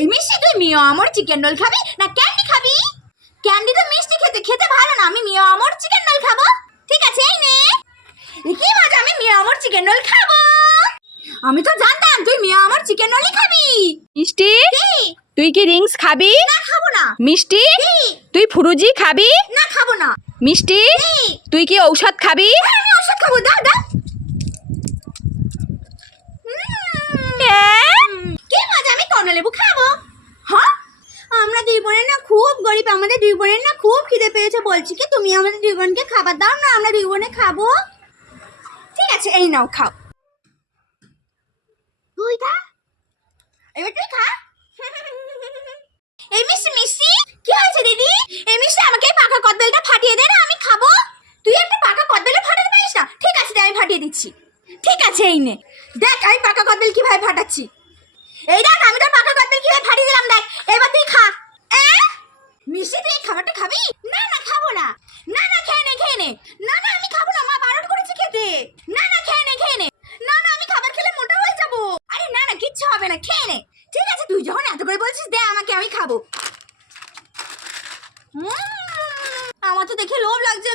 এই মিষ্টি তুই মিয়া আমর চিকেন রোল খাবি না ক্যান্ডি খাবি? ক্যান্ডি তো মিষ্টি খেতে খেতে ভালো না, আমি মিয়া আমর চিকেন রোল খাবো। ঠিক আছে এই নে। কি মজা, আমি মিয়া আমর চিকেন রোল খাবো। আমি তো জানতাম তুই মিয়া আমর চিকেন রোলই খাবি। মিষ্টি, তুই কি রিংস খাবি? না খাবো না। মিষ্টি, তুই ফুরুজি খাবি? না খাবো না। মিষ্টি, তুই কি ঔষধ খাবি? আমি ওষুধ খাবো, দাও দাও। কি মজা, আমি কমলালেবু খাবো। হ্যাঁ, আমরা দুই বোনের না খুব গরিব, আমাদের দুই বোনের না খুব খিদে পেয়েছে, বলছি কি তুমি আমাদের দুই বোনকে খাবার দাও না, আমরা দুই বোনে খাবো। ঠিক আছে এই নাও খাও। তুই খা, এবার তুই খা। এই মিষ্টি মিষ্টি, কি হয়েছে দিদি? এই মিষ্টি আমাকে এই পাকা কদবেলটা ফাটিয়ে দে না, আমি খাবো। তুই একটা পাকা কদবেলটা ফাটাতে পারিস না? ঠিক আছে আমি ফাটিয়ে দিচ্ছি। ঠিক আছে এই নে, দেখ আমি পাকা কদবেল কিভাবে ফাটাচ্ছি। এই দেখ আমি তো পাকা কদবেল কিভাবে ফাটিয়ে দিলাম, দেখ। এবার তুই খা। মিষ্টি তুই এই খাবারটা খাবি? না না খাবো না। না না খেয়ে নে খেয়ে নে। না না আমি খাবো না, মা বারণ করেছে খেতে। না না খেয়ে নে খেয়ে নে। না না আমি খাবার খেলে মোটা হয়ে যাবো। আরে না না কিচ্ছু হবে না, খেয়ে নে। ঠিক আছে তুই যখন এত করে বলছিস দে আমাকে, আমি খাবো। আমার তো দেখে লোভ লাগছে।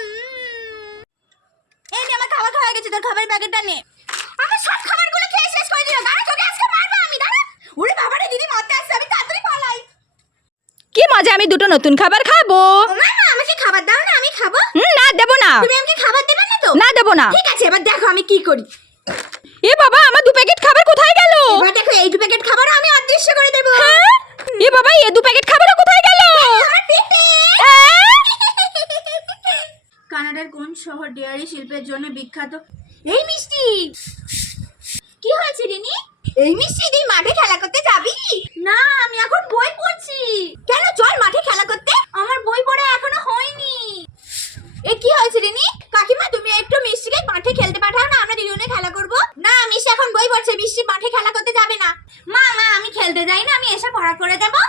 এই নে আমার খাবার খাওয়া গেছে, তোর খাবারের প্যাকেটটা নে। আমার সব খাবারগুলো খেয়ে শেষ করে দিল। দাঁড়া তোকে আজকে মারবো আমি, দাঁড়া। ওরে বাবারে দিদি মারতে আসছে, আমি তাড়াতাড়ি পালাই। কি মজা, আমি দুটো নতুন খাবার খাবো। ও মা আমাকে খাবার দাও না, আমি খাবো। না দেবো না। তুমি আমাকে খাবার দেবে না তো? না দেবো না। ঠিক আছে এবার দেখো আমি কি করি। এ বাবা, আমার 2 প্যাকেট খাবার কোথায় গেল? এবার দেখো এই 2 প্যাকেট খাবার আমি অদৃশ্য করে দেবো। হ্যাঁ? এ বাবা, এই 2 প্যাকেট খাবারও কোথায় গেল? আমার পেটে। হ্যাঁ? কানাডার কোন শহর ডেয়ারি শিল্পের জন্য বিখ্যাত? এই মিষ্টি, কি হয়েছে রিনি? এই মিষ্টি তুই মাঠে খেলা করতে যাবি? না আমি এখন বই পড়ছি। কেন, চল মাঠে খেলা করতে। আমার বই পড়া এখনো হয়নি। এ কি হয়েছে রিনি? কাকিমা তুমি একটু মিষ্টিকে মাঠে খেলতে পাঠাও না, আমরা দুজনে খেলা করব। না মিষ্টি এখন বই পড়ছে, মিষ্টি মাঠে খেলা করতে যাবে না। মা মা আমি খেলতে যাই না, আমি এসে পড়া করে দেবো।